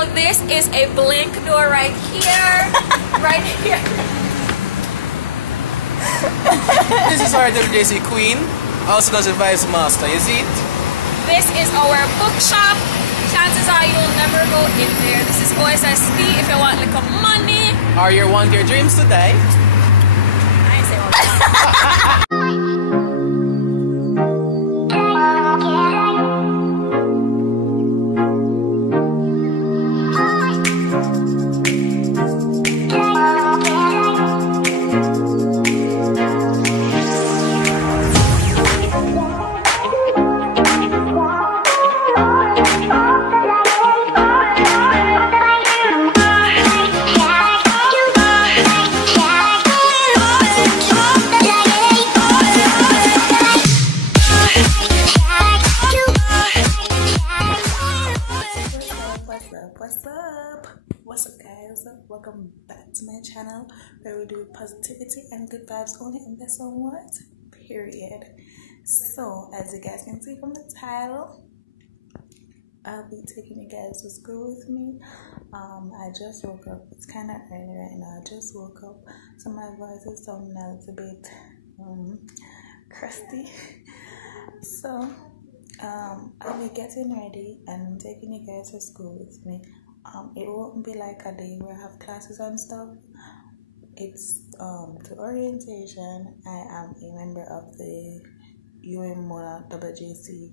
Now this is a blink door right here. Right here. This is our WJC Queen, also does a Vibes Master, you see it? This is our bookshop. Chances are you'll never go in there. This is OSSP if you want like a money. Or you want your dreams to die. I ain't say all that. What's up guys, welcome back to my channel where we do positivity and good vibes only in this one word, period. So as you guys can see from the title, I'll be taking you guys to school with me. I just woke up. It's kind of early right now. I just woke up, so my voice is sounding a little bit crusty. So I'll be getting ready and taking you guys to school with me. It won't be like a day where I have classes and stuff. It's to orientation. I am a member of the UMONA WJC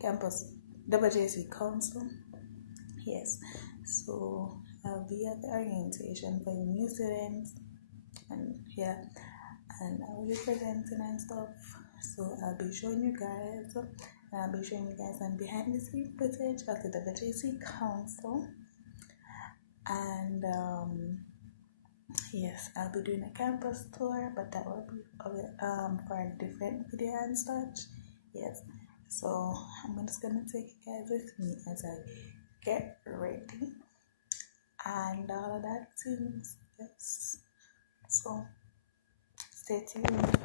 campus WJC council. Yes, so I'll be at the orientation for the new students, and yeah, and I'll be presenting and stuff. So I'll be showing you guys, and I'll be showing you guys some behind the scenes footage of the WJC council. And yes, I'll be doing a campus tour, but that will be for a different video and such. Yes, so I'm just gonna take you guys with me as I get ready and all of that things. Yes, so stay tuned.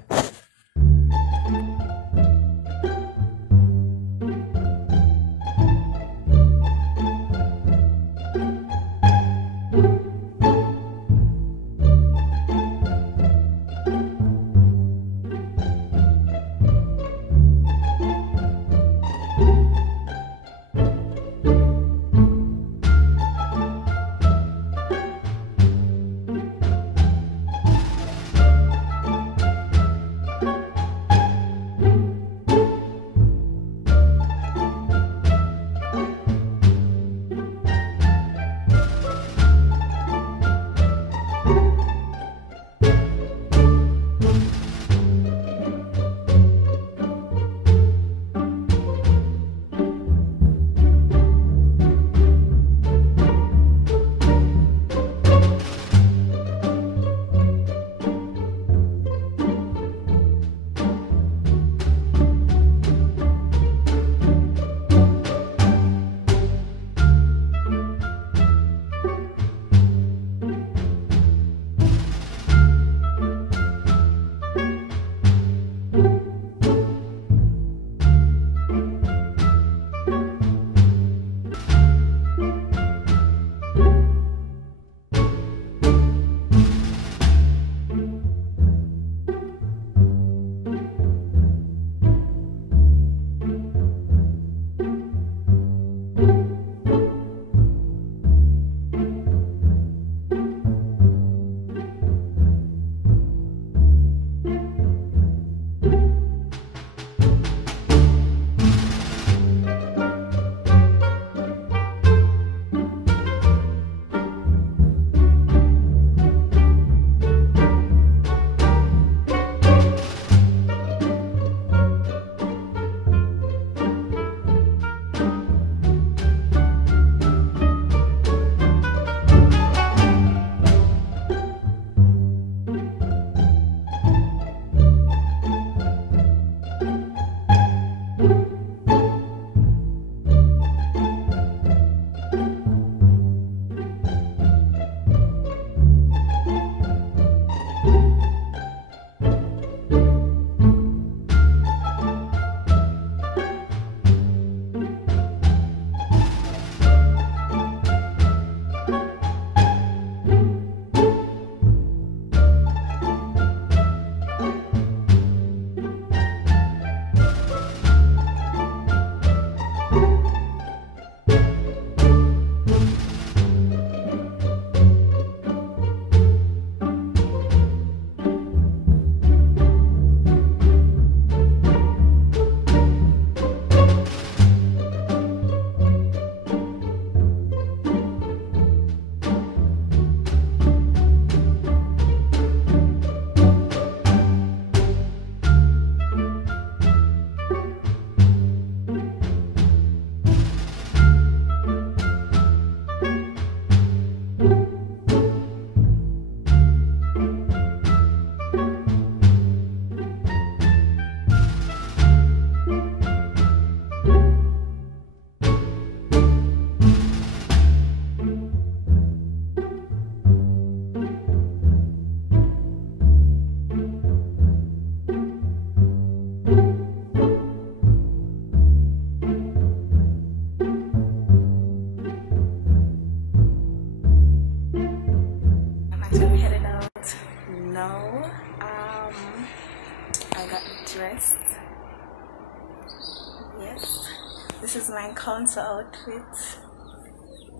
this is my council outfit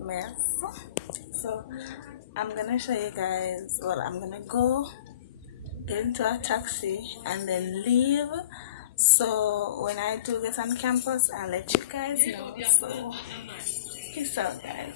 mess. So I'm gonna show you guys. Well, I'm gonna go get into a taxi and then leave. So when I do get on campus, I'll let you guys know. So peace out, guys.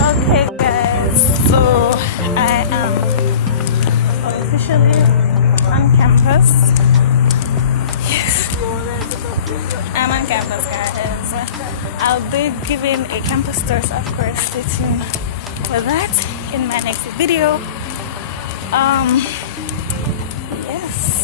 Okay guys, so I am officially on campus. Yes, I'm on campus guys. I'll be giving a campus tour, so of course stay tuned for that in my next video. Yes.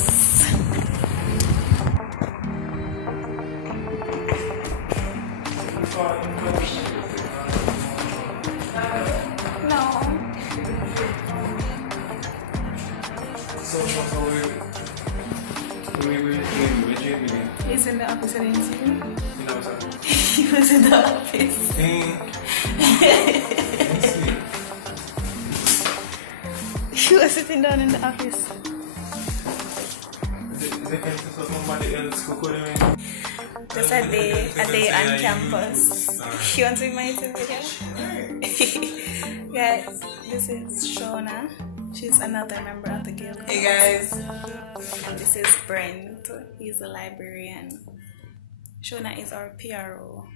He's in the office, I didn't see him. He was in the office. He was sitting down in the office. Just a day on campus. You want to be my video? Guys, this is Shona. She's another member of the guild. Hey guys. And this is Brent. He's a librarian. Shona is our PRO.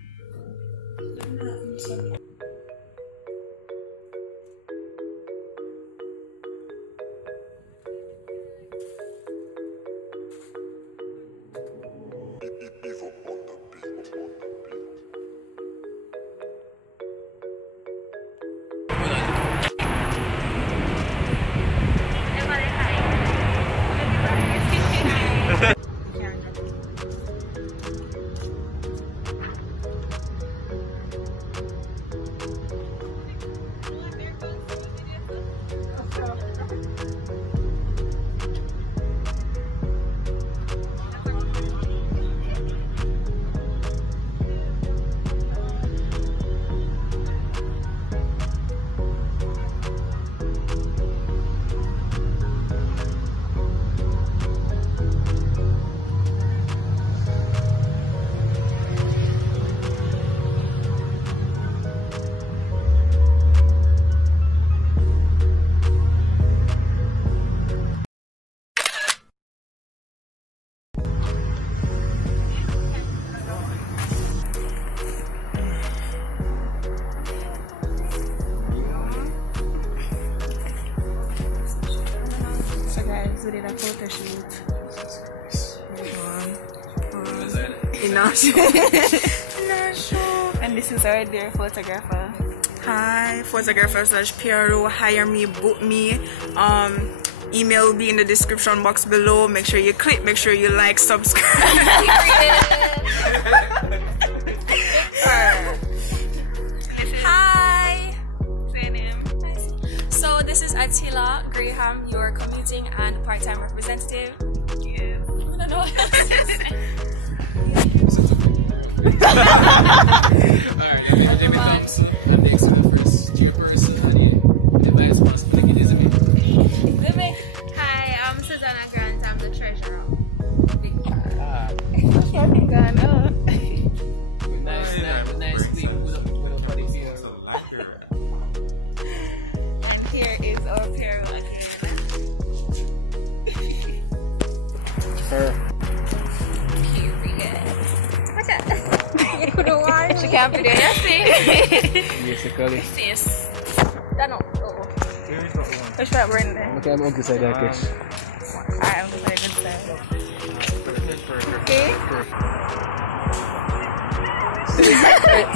guys, we did a photo shoot. In our show. And this is our dear photographer. Hi, photographer/PRO. Hire me, book me. Email will be in the description box below. Make sure you click, make sure you like, subscribe. Hi. Say name. So this is Attila Graham, your commuting and part-time representative. Yes. I don't know what else to say. Alright, let me Thompson. I'm the first chairperson and the vice president. It is me. Hi, I'm Susanna Grant. I'm the treasurer. Nice thing. And here is our PRO. She can't be there. You see? Basically. Face. That no. Which part we're in there? Okay, I'm okay side that catch. I'm very good side. Okay.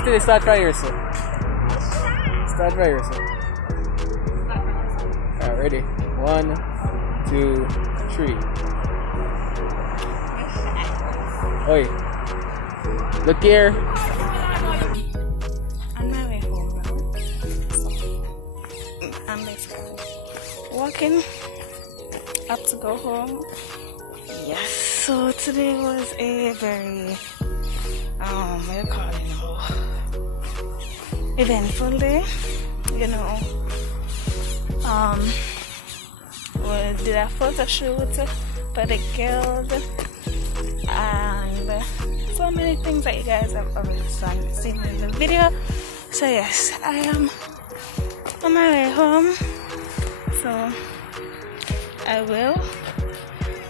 Still start by yourself. Start by yourself. Alright, ready? 1, 2, 3. Oi. Look here. On my way home now. I'm basically walking up to go home. Yes, so today was a very what do you call it now? Eventful day. You know. We did a photo shoot for the girls and so many things that you guys have already seen in the video. So yes, I am on my way home, so I will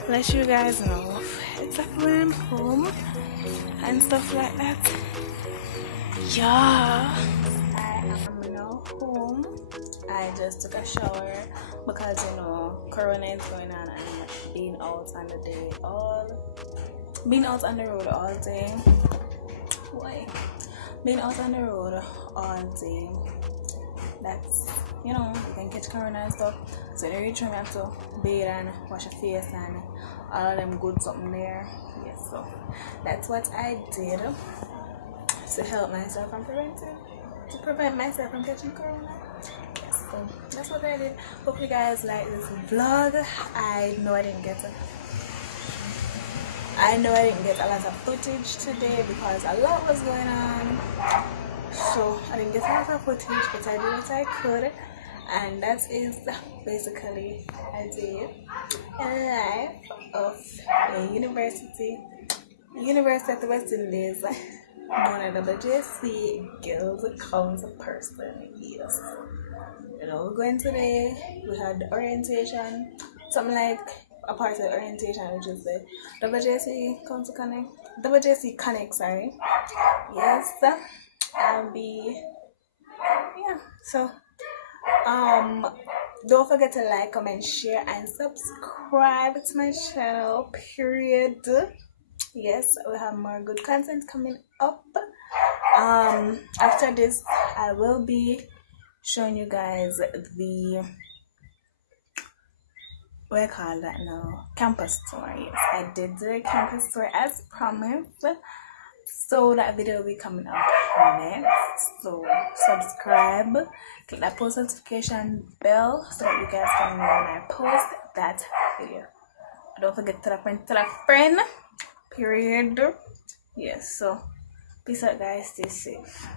let you guys know exactly when I'm home and stuff like that. Yeah, I am now home. I just took a shower because you know Corona is going on and being out on the day being out on the road all day. Why? Being out on the road all day. That's, you know, you can catch Corona and stuff. So you reach home, you have to bathe and wash your face and all of them good something there. Yes, so that's what I did to help myself from to prevent myself from catching Corona. Yes, so that's what I did. Hope you guys like this vlog. I know I didn't get a lot of footage today because a lot was going on, so I didn't get a lot of footage, but I did what I could, and that is basically a day in the life of a university at the West Indies, known as WJC Girls Council person. Yes, you know, we're going today. We had orientation, something like a part of the orientation, which is the WJC Connect, sorry. Yes, I'll be, yeah, so don't forget to like, comment, share and subscribe to my channel, period. Yes, we have more good content coming up. After this I will be showing you guys the what I call that now, campus tour. Yes, I did the campus tour as promised, so that video will be coming up next. So subscribe, click that post notification bell so that you guys can know when I post that video. Don't forget to tell a friend, period. Yes, so peace out guys, stay safe.